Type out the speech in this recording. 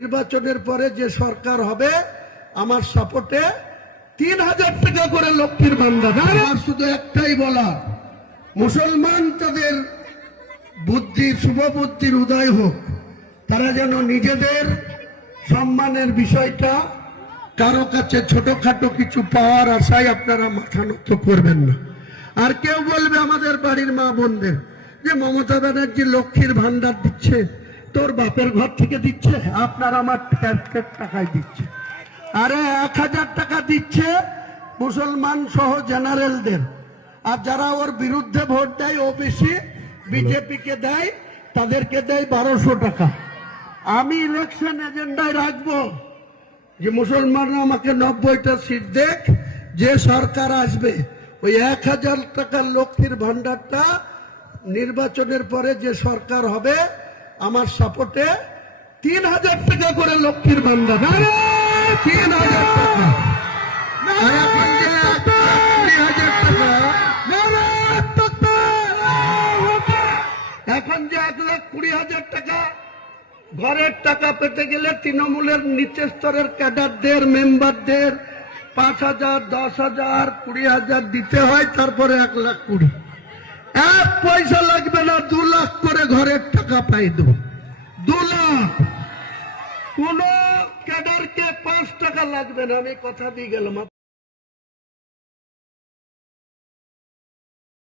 নির্বাচনের পরে যে সরকার হবে আমার সাপোর্টে 3000 টাকা করে লক্ষ্মীর ভান্ডার। আর শুধু একটাই বলা, মুসলমান তাদের বুদ্ধির শুভ বুদ্ধির উদয় হোক, তারা যেন নিজেদের সম্মানের বিষয়টা কারো কাছে ছোটখাটো কিছু পাওয়ার আশায় আপনারা মাথা নত করবেন না। আর কেউ বলবে আমাদের বাড়ির মা বোনদের যে মমতা ব্যানার্জি লক্ষ্মীর ভান্ডার দিচ্ছে, তোর বাপের ঘর থেকে দিচ্ছে, আপনার আমার ট্যাক্সের টাকায় দিচ্ছে। আরে 1000 টাকা দিচ্ছে মুসলমান সহ জেনারেলদের, আর যারা ওর বিরুদ্ধে ভোট দেয় ওবিসি বিজেপিকে দেয়, তাদেরকে দেয় 1200 টাকা। আমি ইলেকশন এজেন্ডায় রাখবো যে মুসলমানরা আমাকে 90টা সিট দেখ, যে সরকার আসবে ওই 1000 টাকার লক্ষ্মীর ভান্ডারটা নির্বাচনের পরে যে সরকার হবে আমার সাপোর্টে 3000 টাকা করে লক্ষ্মীর ভান্ডার। 3000 টাকা। আর এখন যে 20,000 টাকা, এখন যে 1,20,000 টাকা ঘরের টাকা পেতে গেলে তৃণমূলের নিচে স্তরের ক্যাডারদের মেম্বারদের 5,000, 10,000, 20,000 দিতে হয়, তারপরে 1,20,000। এক পয়সা লাগবে না, 2 লাখ করে ঘরের টাকা পাই দেব। 2 লাখ। কোন ক্যাডারকে 5 টাকা লাগবে না, আমি কথা দিয়ে গেলাম।